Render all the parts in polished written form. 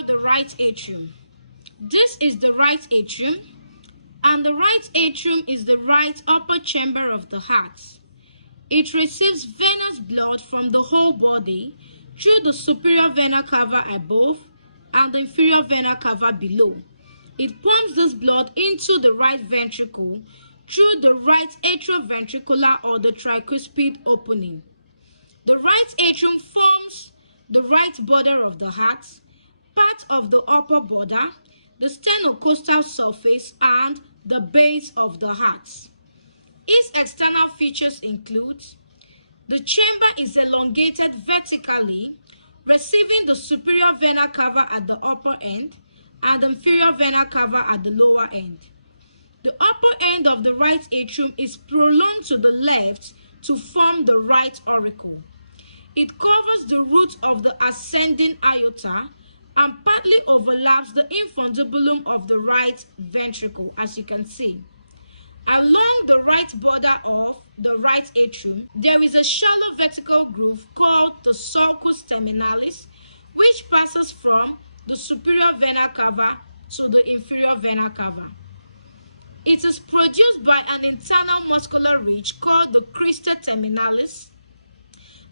about the right atrium. This is the right atrium, and the right atrium is the right upper chamber of the heart. It receives venous blood from the whole body through the superior vena cava above and the inferior vena cava below. It pumps this blood into the right ventricle through the right atrioventricular or the tricuspid opening. The right atrium forms the right border of the heart, part of the upper border, the sternocostal surface, and the base of the heart. Its external features include: the chamber is elongated vertically, receiving the superior vena cava at the upper end and the inferior vena cava at the lower end. The upper end of the right atrium is prolonged to the left to form the right auricle. It covers the root of the ascending aorta and partly overlaps the infundibulum of the right ventricle, as you can see. Along the right border of the right atrium, there is a shallow vertical groove called the sulcus terminalis, which passes from the superior vena cava to the inferior vena cava. It is produced by an internal muscular ridge called the crista terminalis.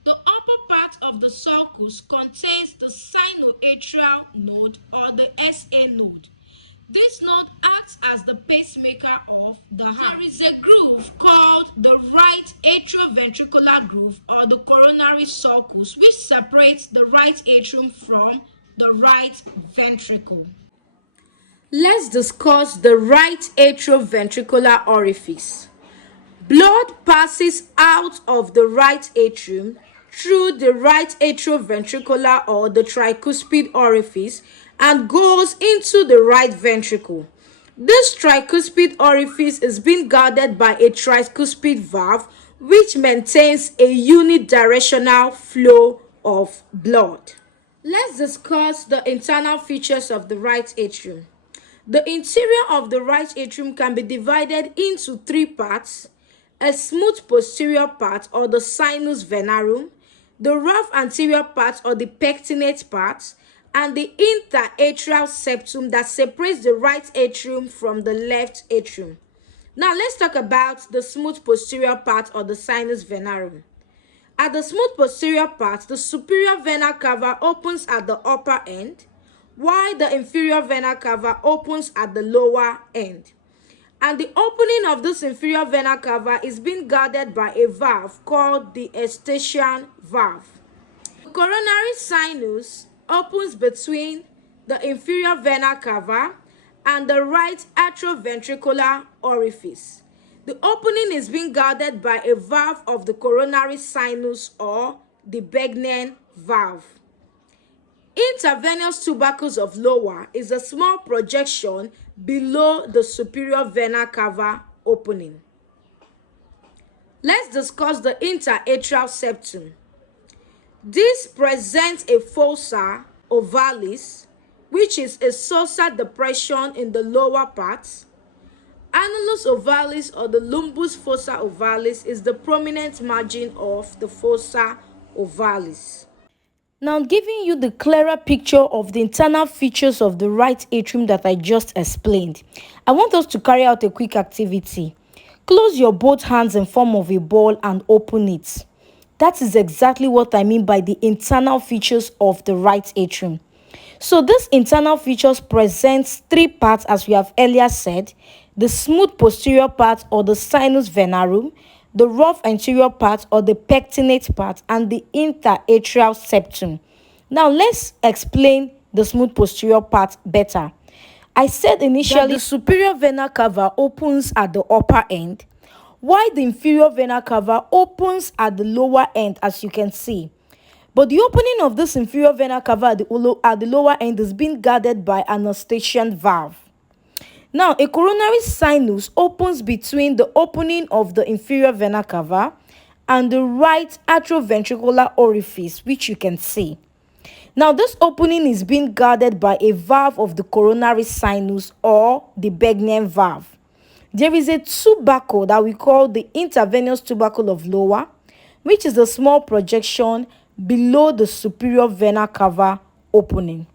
The upper part of the sulcus contains the sinoatrial node or the SA node. This node acts as the pacemaker of the heart. There is a groove called the right atrioventricular groove or the coronary sulcus, which separates the right atrium from the right ventricle. Let's discuss the right atrioventricular orifice. Blood passes out of the right atrium through the right atrioventricular or the tricuspid orifice and goes into the right ventricle. This tricuspid orifice is being guarded by a tricuspid valve which maintains a unidirectional flow of blood. Let's discuss the internal features of the right atrium. The interior of the right atrium can be divided into three parts: a smooth posterior part or the sinus venarum, the rough anterior part or the pectinate part, and the interatrial septum that separates the right atrium from the left atrium. Now let's talk about the smooth posterior part or the sinus venarum. At the smooth posterior part, the superior vena cava opens at the upper end, while the inferior vena cava opens at the lower end. And the opening of this inferior vena cava is being guarded by a valve called the Eustachian valve. The coronary sinus opens between the inferior vena cava and the right atrioventricular orifice. The opening is being guarded by a valve of the coronary sinus or the Begnen valve. Intravenous tubercles of Lower is a small projection below the superior vena cava opening. Let's discuss the interatrial septum. This presents a fossa ovalis, which is a sulcar depression in the lower part. Annulus ovalis or the lumbus fossa ovalis is the prominent margin of the fossa ovalis. Now, giving you the clearer picture of the internal features of the right atrium that I just explained, I want us to carry out a quick activity. Close your both hands in form of a ball and open it. That is exactly what I mean by the internal features of the right atrium. So this internal features presents three parts, as we have earlier said: the smooth posterior part or the sinus venarum, the rough anterior part or the pectinate part, and the interatrial septum. Now let's explain the smooth posterior part better. I said initially that the superior vena cava opens at the upper end, while the inferior vena cava opens at the lower end, as you can see. But the opening of this inferior vena cava at the lower end is being guarded by an Eustachian valve. Now, a coronary sinus opens between the opening of the inferior vena cava and the right atrioventricular orifice, which you can see. Now, this opening is being guarded by a valve of the coronary sinus or the Begnen valve. There is a tubercle that we call the intravenous tubercle of Lower, which is a small projection below the superior vena cava opening.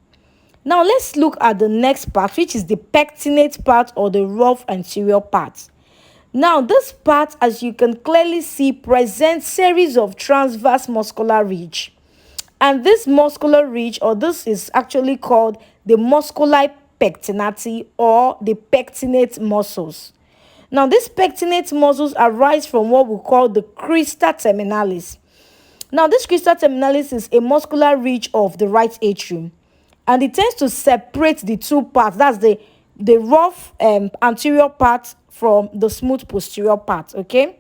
Now let's look at the next part, which is the pectinate part or the rough anterior part. Now this part, as you can clearly see, presents series of transverse muscular ridge. And this muscular ridge, or this is actually called the musculi pectinati or the pectinate muscles. Now these pectinate muscles arise from what we call the crista terminalis. Now this crista terminalis is a muscular ridge of the right atrium, and it tends to separate the two parts. That's the rough anterior part from the smooth posterior part. Okay,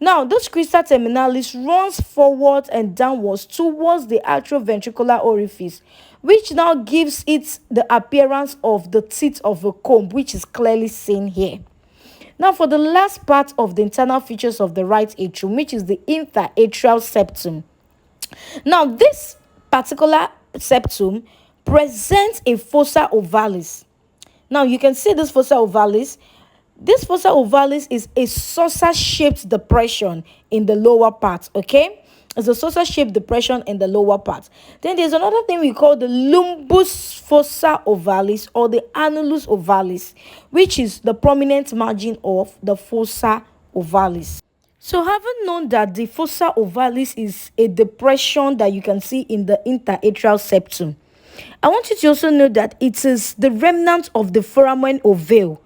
now this crista terminalis runs forward and downwards towards the atrioventricular orifice, which now gives it the appearance of the teeth of a comb, which is clearly seen here. Now for the last part of the internal features of the right atrium, which is the interatrial septum. Now this particular septum presents a fossa ovalis. Now you can see this fossa ovalis. This fossa ovalis is a saucer-shaped depression in the lower part, okay? It's a saucer-shaped depression in the lower part. Then there's another thing we call the lumbus fossa ovalis or the annulus ovalis, which is the prominent margin of the fossa ovalis. So having known that the fossa ovalis is a depression that you can see in the interatrial septum, I want you to also know that it is the remnant of the foramen ovale,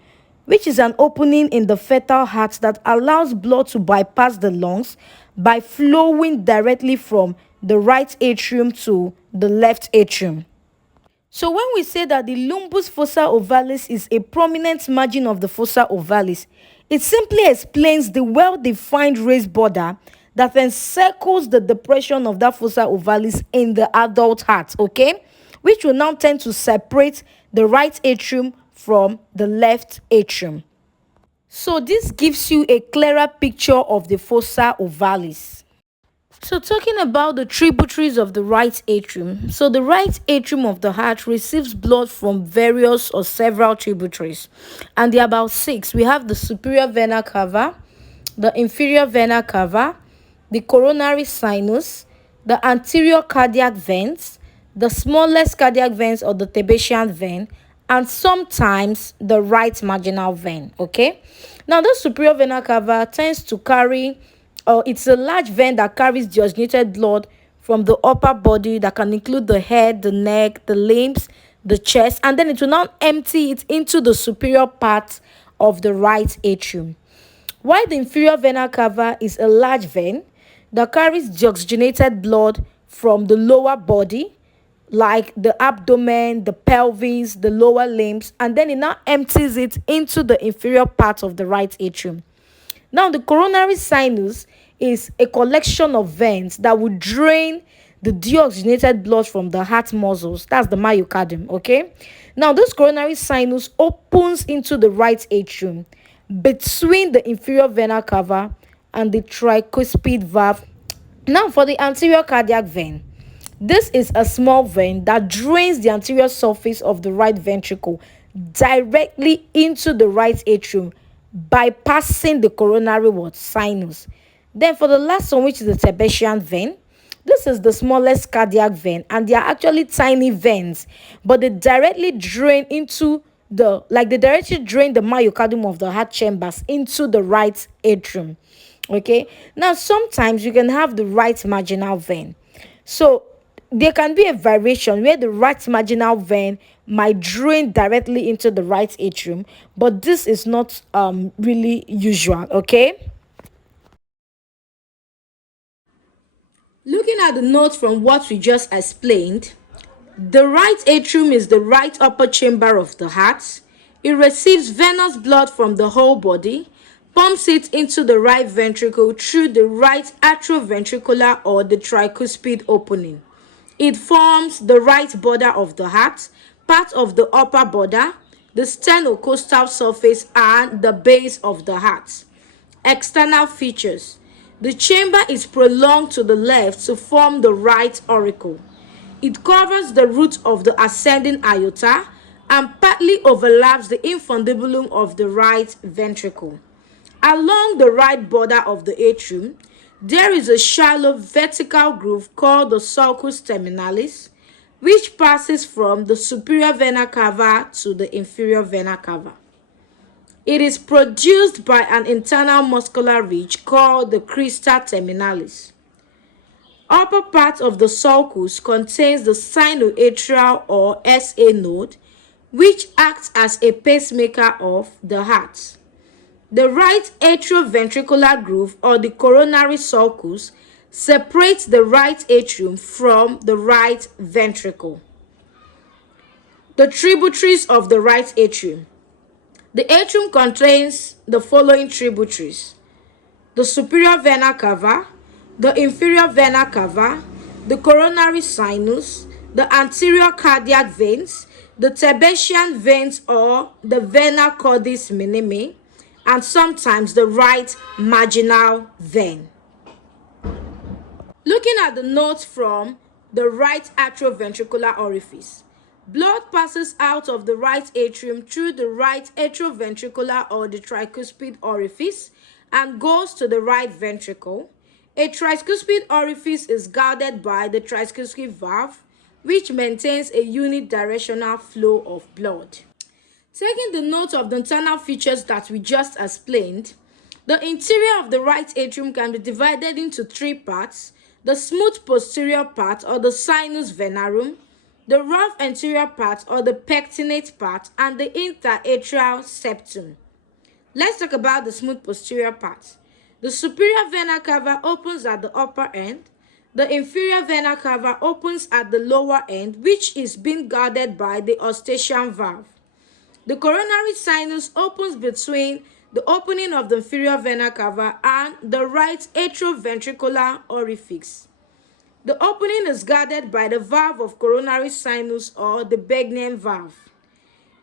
which is an opening in the fetal heart that allows blood to bypass the lungs by flowing directly from the right atrium to the left atrium. So when we say that the lumbus fossa ovalis is a prominent margin of the fossa ovalis, it simply explains the well-defined raised border that encircles the depression of that fossa ovalis in the adult heart, okay? Which will now tend to separate the right atrium from the left atrium. So this gives you a clearer picture of the fossa ovalis. So talking about the tributaries of the right atrium. So the right atrium of the heart receives blood from various or several tributaries. And there are about 6. We have the superior vena cava, the inferior vena cava, the coronary sinus, the anterior cardiac veins, the smallest cardiac veins or the Thebetian vein, and sometimes the right marginal vein. Okay, now the superior vena cava tends to carry, it's a large vein that carries deoxygenated blood from the upper body that can include the head, the neck, the limbs, the chest, and then it will now empty it into the superior part of the right atrium. While the inferior vena cava is a large vein that carries deoxygenated blood from the lower body, like the abdomen, the pelvis, the lower limbs, and then it now empties it into the inferior part of the right atrium. Now, the coronary sinus is a collection of veins that will drain the deoxygenated blood from the heart muscles. That's the myocardium, okay? Now, this coronary sinus opens into the right atrium between the inferior vena cava and the tricuspid valve. Now, for the anterior cardiac vein, this is a small vein that drains the anterior surface of the right ventricle directly into the right atrium, bypassing the coronary sinus. Then for the last one, which is the Thebetian vein, this is the smallest cardiac vein, and they are actually tiny veins, but they directly drain into they directly drain the myocardium of the heart chambers into the right atrium. Okay, now sometimes you can have the right marginal vein. So there can be a variation where the right marginal vein might drain directly into the right atrium, but this is not really usual, okay? Looking at the notes from what we just explained, the right atrium is the right upper chamber of the heart. It receives venous blood from the whole body, pumps it into the right ventricle through the right atrioventricular or the tricuspid opening. It forms the right border of the heart, part of the upper border, the sternocostal surface, and the base of the heart. External features. The chamber is prolonged to the left to form the right auricle. It covers the root of the ascending aorta and partly overlaps the infundibulum of the right ventricle. Along the right border of the atrium, there is a shallow vertical groove called the sulcus terminalis, which passes from the superior vena cava to the inferior vena cava. It is produced by an internal muscular ridge called the crista terminalis. Upper part of the sulcus contains the sinoatrial or SA node, which acts as a pacemaker of the heart. The right atrioventricular groove or the coronary sulcus separates the right atrium from the right ventricle. The tributaries of the right atrium. The atrium contains the following tributaries: the superior vena cava, the inferior vena cava, the coronary sinus, the anterior cardiac veins, the Tertian veins or the vena cordis minimi, and sometimes the right marginal vein. Looking at the notes from the right atrioventricular orifice, blood passes out of the right atrium through the right atrioventricular or the tricuspid orifice and goes to the right ventricle. A tricuspid orifice is guarded by the tricuspid valve, which maintains a unidirectional flow of blood. Taking the note of the internal features that we just explained, the interior of the right atrium can be divided into three parts: the smooth posterior part or the sinus venarum, the rough anterior part or the pectinate part, and the interatrial septum. Let's talk about the smooth posterior part. The superior vena cava opens at the upper end. The inferior vena cava opens at the lower end, which is being guarded by the eustachian valve. The coronary sinus opens between the opening of the inferior vena cava and the right atrioventricular orifice. The opening is guarded by the valve of coronary sinus or the Begnian valve.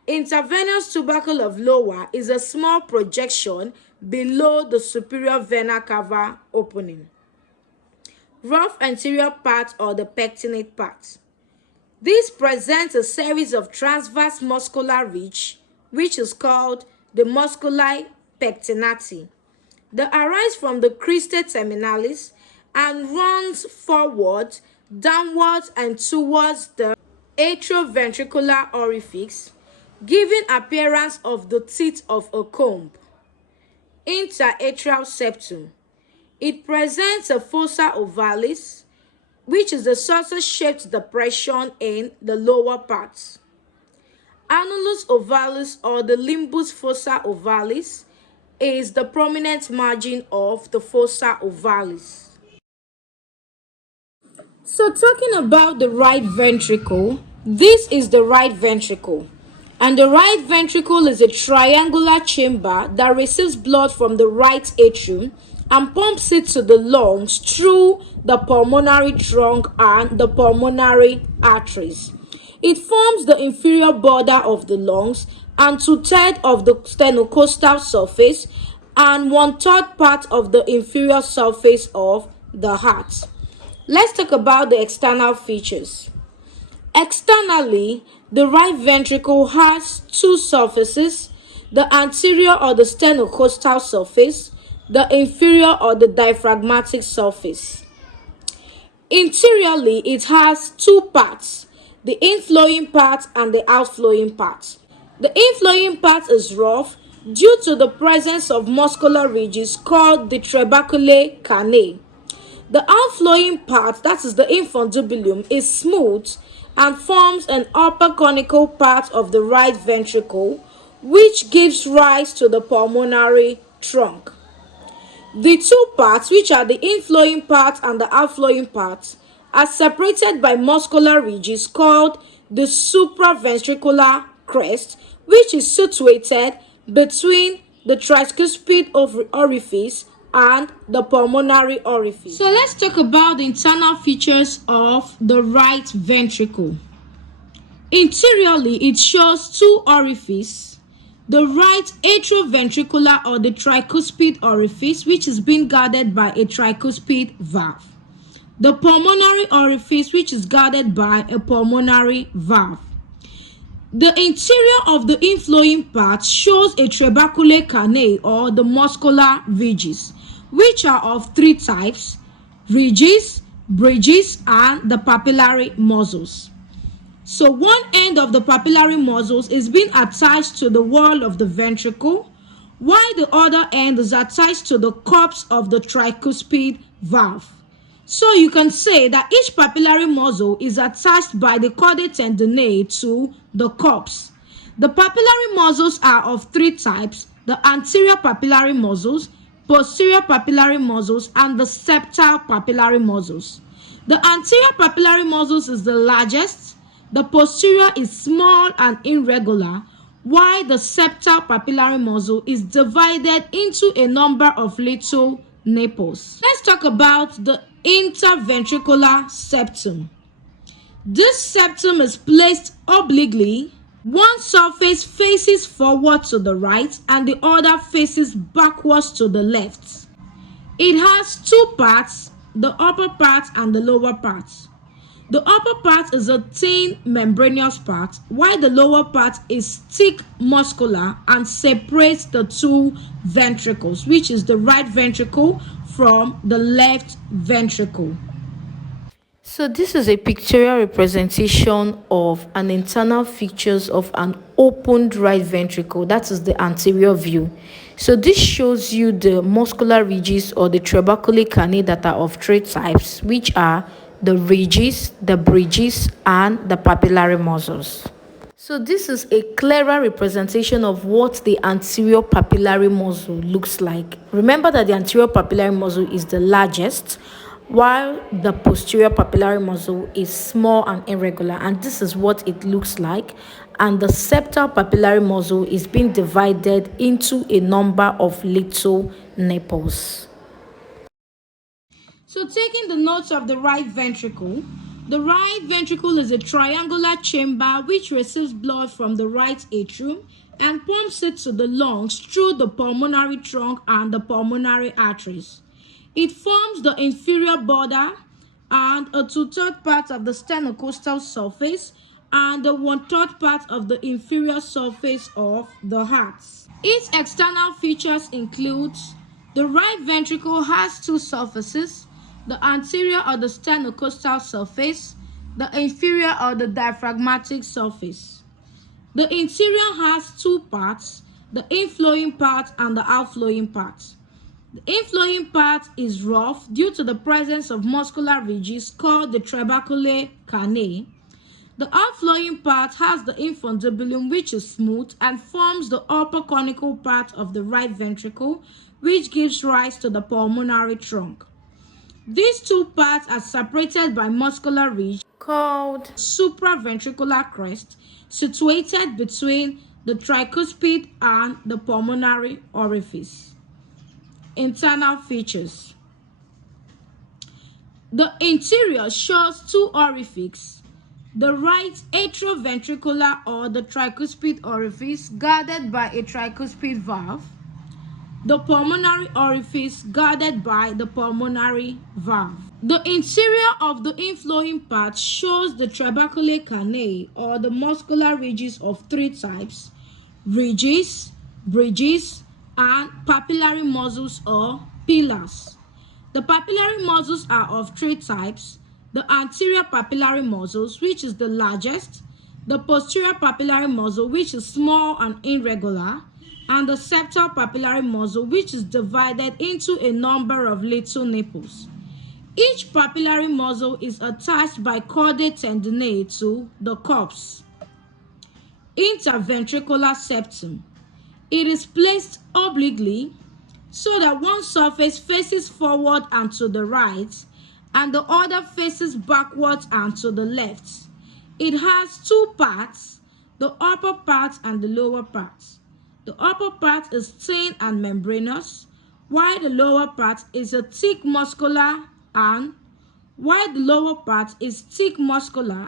Intravenous tubercle of Lower is a small projection below the superior vena cava opening. Rough anterior part or the pectinate part. This presents a series of transverse muscular ridge, which is called the musculi pectinati. They arise from the crista terminalis and runs forward, downwards, and towards the atrioventricular orifice, giving appearance of the teeth of a comb. Interatrial septum. It presents a fossa ovalis, which is a saucer-shaped depression in the lower parts. Annulus ovalis or the limbus fossa ovalis is the prominent margin of the fossa ovalis. So talking about the right ventricle, this is the right ventricle. And the right ventricle is a triangular chamber that receives blood from the right atrium and pumps it to the lungs through the pulmonary trunk and the pulmonary arteries. It forms the inferior border of the lungs and 2/3 of the sternocostal surface and 1/3 part of the inferior surface of the heart. Let's talk about the external features. Externally, the right ventricle has two surfaces: the anterior or the sternocostal surface, the inferior or the diaphragmatic surface. Interiorly, it has two parts: the inflowing part and the outflowing part. The inflowing part is rough due to the presence of muscular ridges called the trabeculae carneae. The outflowing part, that is the infundibulum, is smooth and forms an upper conical part of the right ventricle, which gives rise to the pulmonary trunk. The two parts, which are the inflowing part and the outflowing part, are separated by muscular ridges called the supraventricular crest, which is situated between the tricuspid orifice and the pulmonary orifice. So let's talk about the internal features of the right ventricle. Interiorly, it shows two orifices: the right atrioventricular or the tricuspid orifice, which is being guarded by a tricuspid valve; the pulmonary orifice, which is guarded by a pulmonary valve. The interior of the inflowing part shows a trabeculae carneae or the muscular ridges, which are of three types: ridges, bridges, and the papillary muscles. So one end of the papillary muscles is being attached to the wall of the ventricle, while the other end is attached to the cups of the tricuspid valve. So you can say that each papillary muscle is attached by the chordae tendineae to the cups. The papillary muscles are of three types: the anterior papillary muscles, posterior papillary muscles, and the septal papillary muscles. The anterior papillary muscles is the largest, the posterior is small and irregular, while the septal papillary muscle is divided into a number of little nipples. Let's talk about the interventricular septum. This septum is placed obliquely. One surface faces forward to the right and the other faces backwards to the left. It has two parts, the upper part and the lower part. The upper part is a thin membranous part, while the lower part is thick muscular and separates the two ventricles, which is the right ventricle from the left ventricle. So this is a pictorial representation of an internal features of an opened right ventricle. That is the anterior view. So this shows you the muscular ridges or the tubercular carni that are of three types, which are the ridges, the bridges, and the papillary muscles. So this is a clearer representation of what the anterior papillary muscle looks like. Remember that the anterior papillary muscle is the largest, while the posterior papillary muscle is small and irregular, and this is what it looks like. And the septal papillary muscle is being divided into a number of little nipples. So taking the notes of the right ventricle is a triangular chamber which receives blood from the right atrium and pumps it to the lungs through the pulmonary trunk and the pulmonary arteries. It forms the inferior border and a 2/3 part of the sternocostal surface and the 1/3 part of the inferior surface of the heart. Its external features include: the right ventricle has two surfaces, the anterior or the sternocostal surface, the inferior or the diaphragmatic surface. The interior has two parts, the inflowing part and the outflowing part. The inflowing part is rough due to the presence of muscular ridges called the tubercular carni. The outflowing part has the infundibulum, which is smooth and forms the upper conical part of the right ventricle, which gives rise to the pulmonary trunk. These two parts are separated by muscular ridge Called supraventricular crest, situated between the tricuspid and the pulmonary orifice. Internal features: the interior shows two orifices, the right atrioventricular or the tricuspid orifice guarded by a tricuspid valve, the pulmonary orifice guarded by the pulmonary valve. The interior of the inflowing part shows the tubercular carni or the muscular ridges of three types: ridges, bridges, and papillary muscles or pillars. The papillary muscles are of three types: the anterior papillary muscles, which is the largest, the posterior papillary muscle, which is small and irregular, and the septal papillary muscle, which is divided into a number of little nipples. Each papillary muscle is attached by chordae tendineae to the cups. Interventricular septum. It is placed obliquely so that one surface faces forward and to the right, and the other faces backwards and to the left. It has two parts, the upper part and the lower part. The upper part is thin and membranous, while the lower part is a thick muscular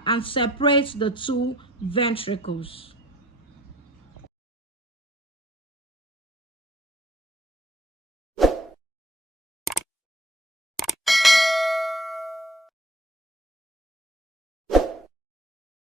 and separates the two ventricles.